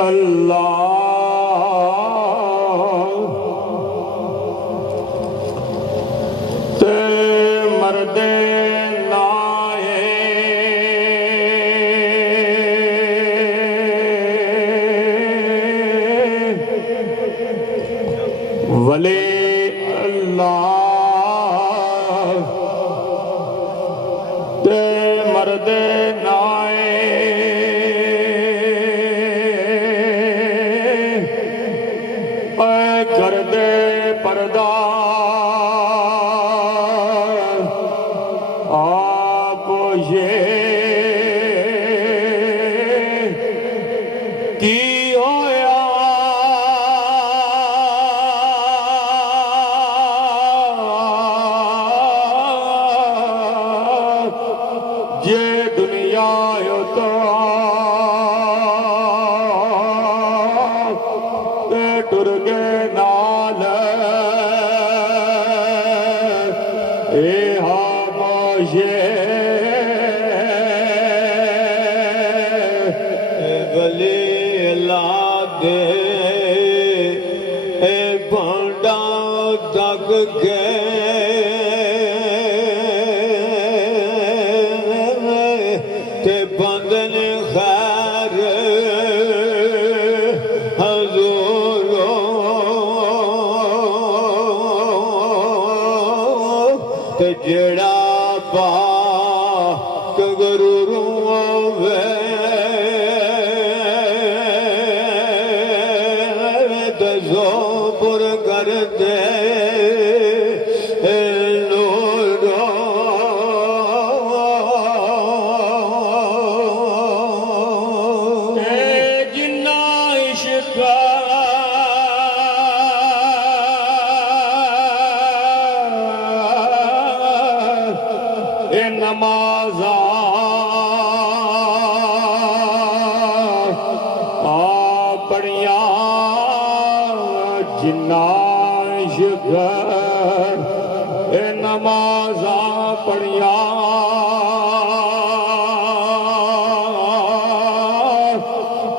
अल्लाह ते मरदे नाए वले अल्लाह ते मरदे नाए कर दे पर्दा आप ये की होया ये दुनिया तो टुर गए नाल ए हामोशे गले लादे ए भांडा दग गए ते बंदन खैर जड़ा पाक गुरु रोवे दसो पुर कर दे नूरो जिन्ना इश्क नमाजा पढ़िया जिन्ना इश्क नमाजा पढ़िया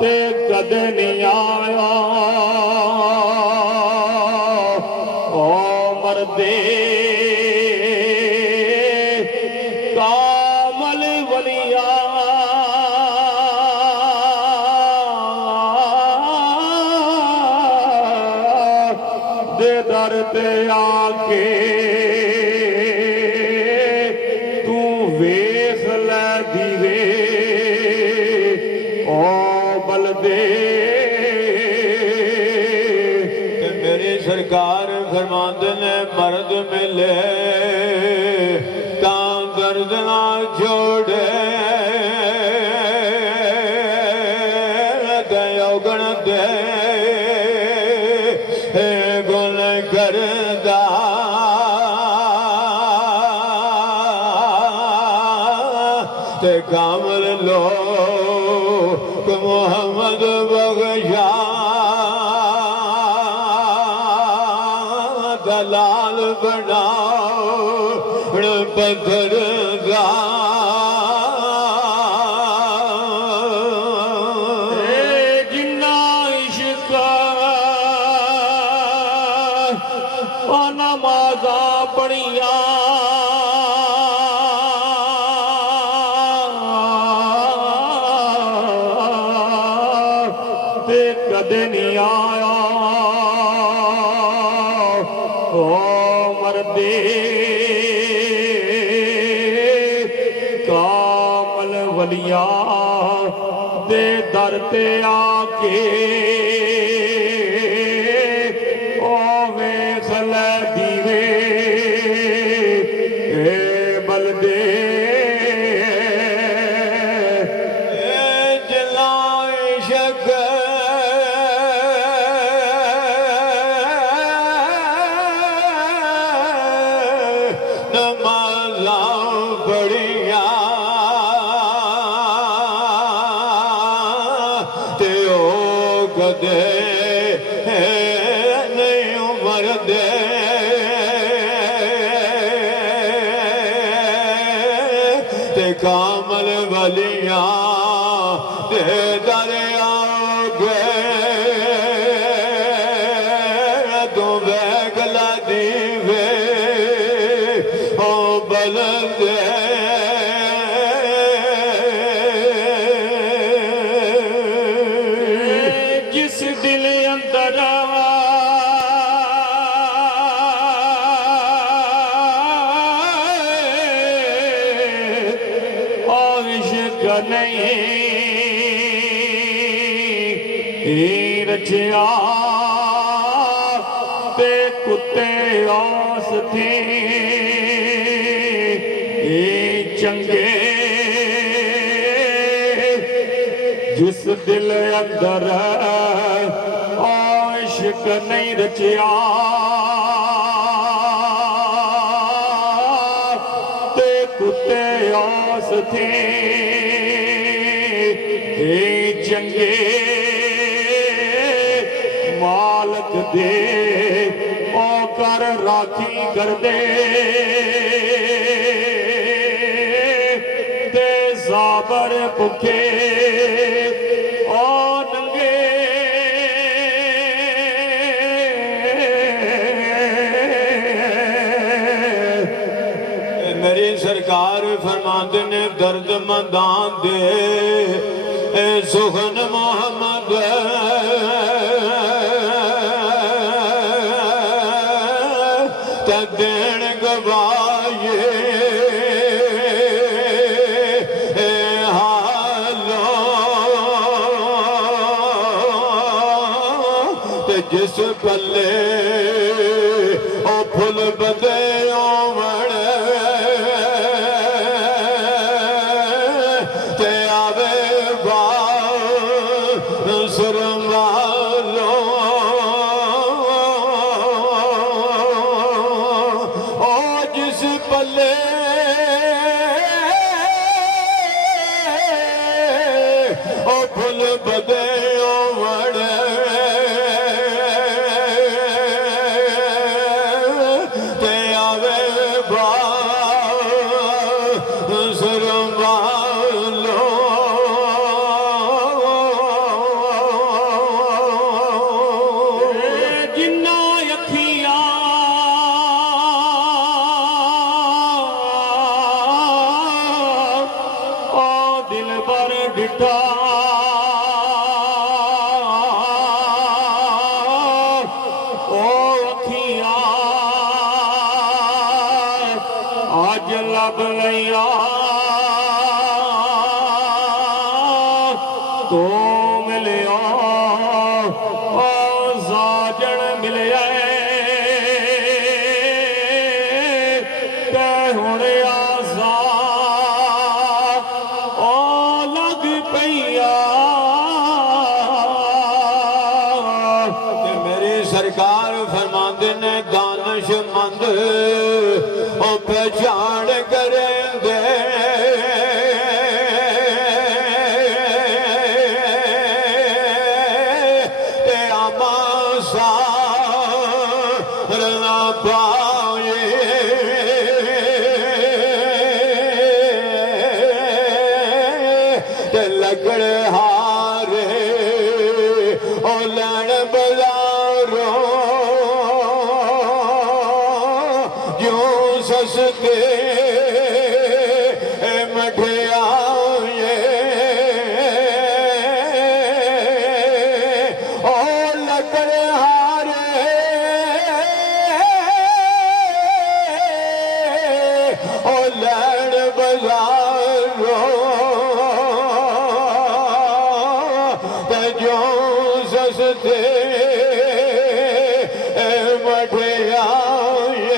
ते कदे नहीं आया ओ मरदे कामल वलिया दे दर ते आके तू वेख लै दीवे ओ बलदे मेरी सरकार फरमाते ने मर्द मिले दर्द ना छोड़े दयोगण दे गुण करदा ते कामल लो मोहम्मद बख्शा दलाल बनाओ पत्थर जिन्ना इश्क नमाजा पढ़िया ते कदे नहीं आया ओ मरदे कामल वलिया दे दर ते आके ओ वेख लै दीवे ए बलदे कदे नहीं उमर दे ते कामल वलिया ते दरिया गए रचिया ते कुत्ते आस थे चंगे जिस दिल अंदर आशिक नहीं रचिया ते कुत्ते आस थे चंगे मालक दे ओ कर राखी कर दे ते साबर भुखे ओ नंगे मेरी सरकार फरमाते ने दर्द मंदान दे सुखन मोहम्मद देन गवाए हालो ते जिस पल्ले ओ फुल बदे ओवण ते आवे बासुर वालो पल्ले ओ फुल बदे ओवण ते आवे बासुर वालो जिन्ना अखियां डिठा ओ अखियां आज लब लिया तो मिलिया ओ साजन मिलिया ते हुण आसा सरकार फरमाते ने दानिशमंद ओ पहचान करेंदे ते आमा सारना पाए ते लकड़ हारे ओ लैन बजा ससते मठियाए ओ लकड़ हारे ओ लैन बजारो ते जो ससते मठियाए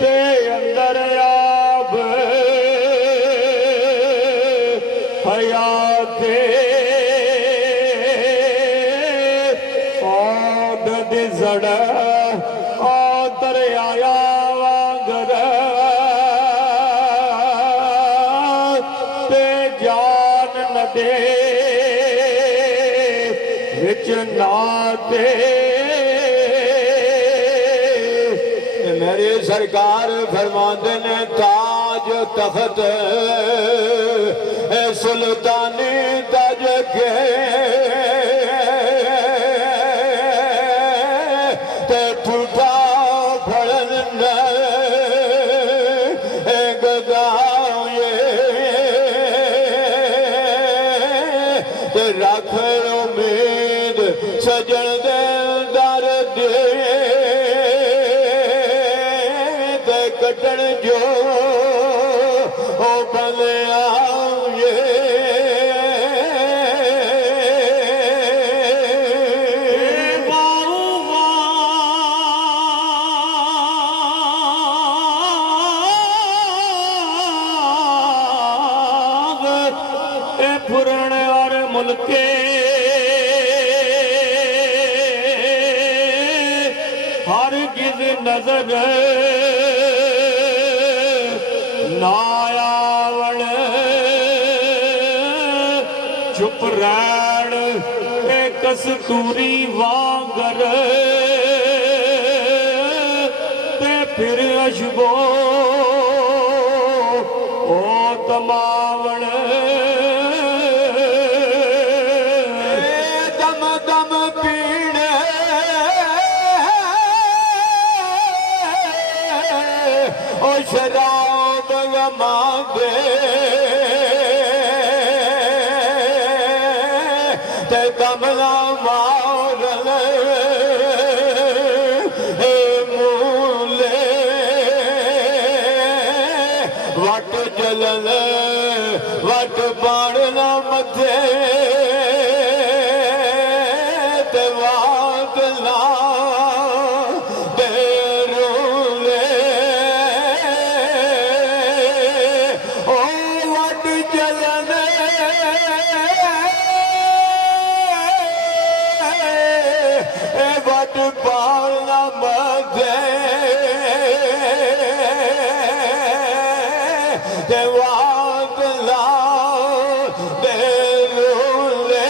ते अंदर आब हयात औद दी जड़ ओ दरिया वांगर ते जान न दे विच नाते मेरी सरकार फरमाते ने ताज तख्त सुल्तानी ताज के ते ठूठा फड़न ਸਦਾਏ ਤੇ ਰੱਖ ਉਮੀਦ ਸਜਣ ਦੇ ਦਰ ਦੇ ਤੇ ਕੱਟਣ ਜੋ ਉਹ ਬਲਿਆ फुरण और मुल्के हर गिज नजर नायावण चुप रहण कस्तूरी वांगर ते फिर अशबो ओ तमावण शराब मांगे ते कमला मारल मूले वट जलल वट पाड़ना मथे ते वादला वट पालना मधे ते वादला दे रूले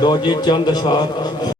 लो जी चंद शाह